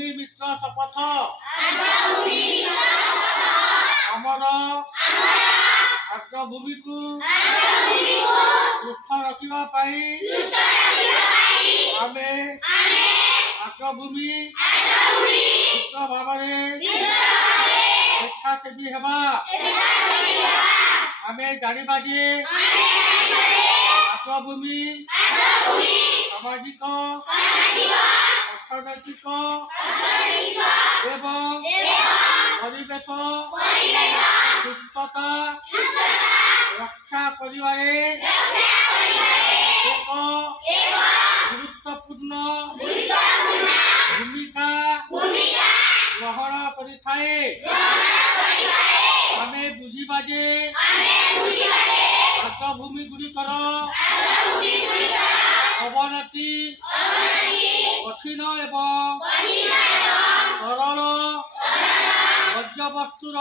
भूमि मित्र शपथ आमर आर्द्रभूमि को सुस्थ रखिबा पाई आमे आर्द्रभूमि मित्र भावरे स्वेच्छासेवी हेबा आमे जानिबा जे आर्द्रभूमि सामाजिक अर्थनैतिक एवं परिवेश सुस्थता रक्षा करिवारे एक गुरुत्वपूर्ण भूमिका ग्रहण करिथाए आमे बुझिबा जे आर्द्रभूमि गुड़िकर अवनति कठिन एवं सरल वर्ज्यवस्तुर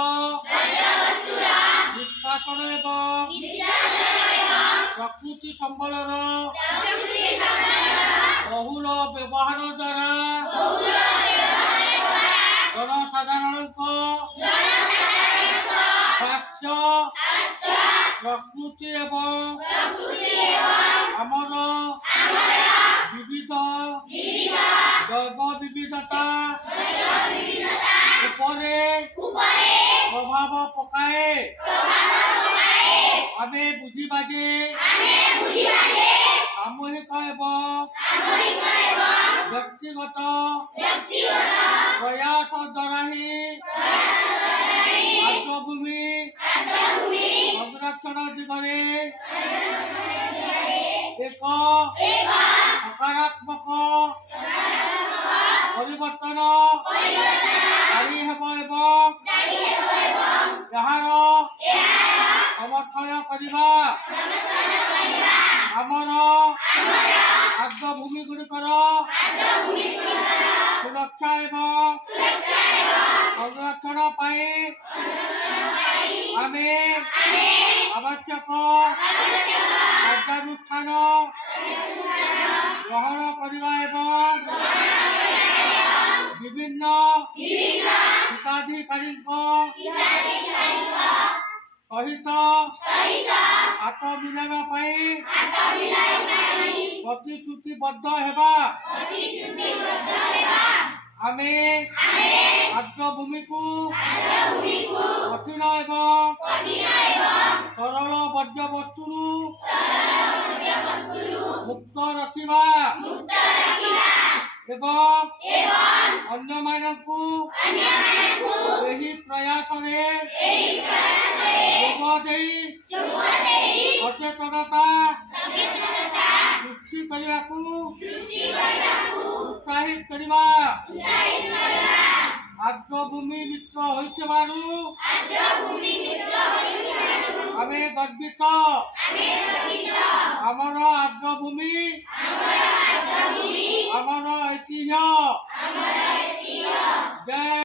निष्कासन एवं प्रकृति संबलर बहुल व्यवहार द्वारा जनसाधारण स्वास्थ्य प्रकृति एवं आमर विविध जैव विविधता प्रभाव पकाए आमे बुझिबा जे सामूहिक एवं व्यक्तिगत प्रयास द्वारा ही आर्द्रभूमि संरक्षण दिगरे एक सकारात्मक परिवर्तन जारी हेब एवं यार समर्थन करिबा आमर आर्द्रभूमि गुड़िकर सुरक्षा एवं संरक्षण पाई आमे आवश्यक कार्यानुष्ठान ग्रहण करिबा एवं विभिन्न हिताधिकारी सहित हाथ मिलाइबा पाई प्रतिश्रुतिबद्ध हेबा आमे आर्द्रभूमि को कठिन एवं सरल वर्ज्यवस्तुरु मुक्त रखिबा एवं अन्य मानकु एही प्रयास रे जोग देई सचेतनता सृष्टि करिबाकु उत्साहित करिबा आर्द्रभूमि मित्र होइथिबारु आमे गर्वित आमर